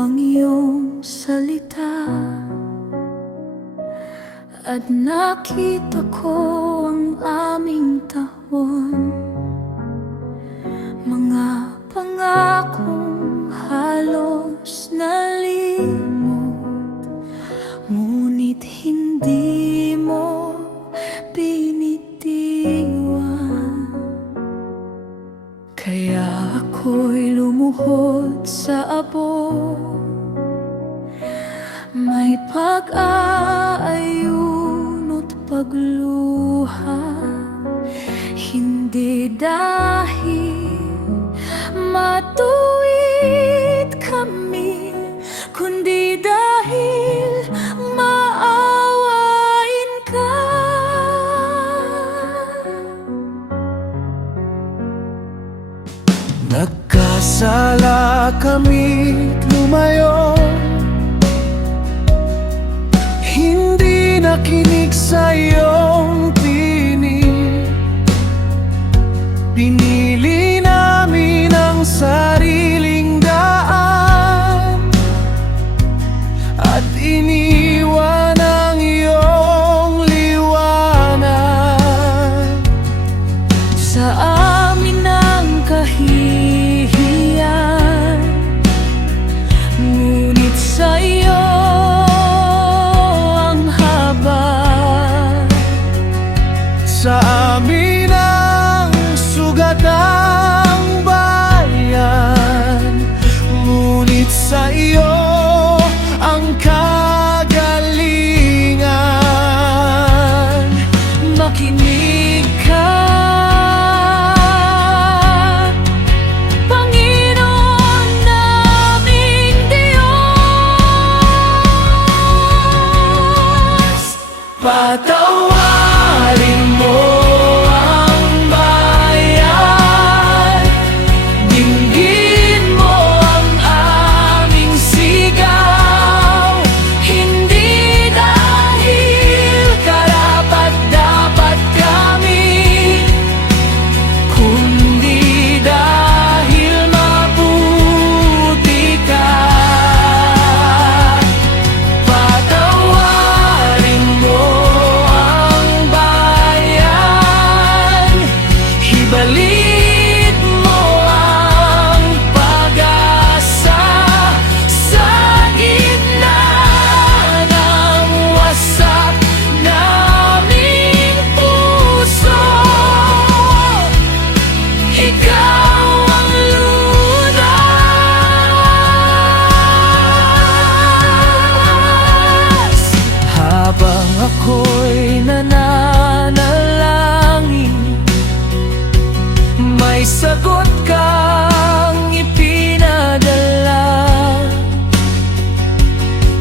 ang iyong salita, at nakita ko ang aming taon. Mga pangakong halos nalimot, ngunit hindi mo binitiwan. Kaya ako'y lumuhod sa abo, may pag-aayuno't pagluha. Hindi dahil matuwid kami, kundi dahil maawain ka. Nagkasala kami't lumayo, hindi nakinig sa iyong tinig. Pinili namin ang sariling daan at iniwan ang iyong liwanag. Sa amin ang kahihiyan, ngunit sa iyo ang habag. Sa amin ang sugat ng bayan, ngunit sa iyo ang kagalingan. Makinig ka, Panginoon naming Diyos. Patawarin mo ang bayan, dinggin mo ang aming sigaw. Hindi dahil karapat-dapat kami, kundi dahil mabuti ka. Patawarin mo ang bayan, ibalit mo ang pag-asa sa gitna ng wasak naming puso. Ikaw ang lunas. Habang ako'y nananalangin, may sagot kang ipinadala.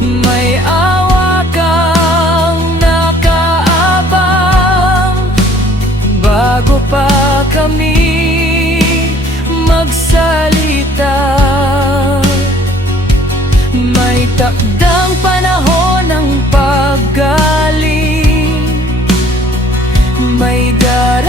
May awa kang nakaabang bago pa kami magsalita. May takdang panahon ng paggaling, may darating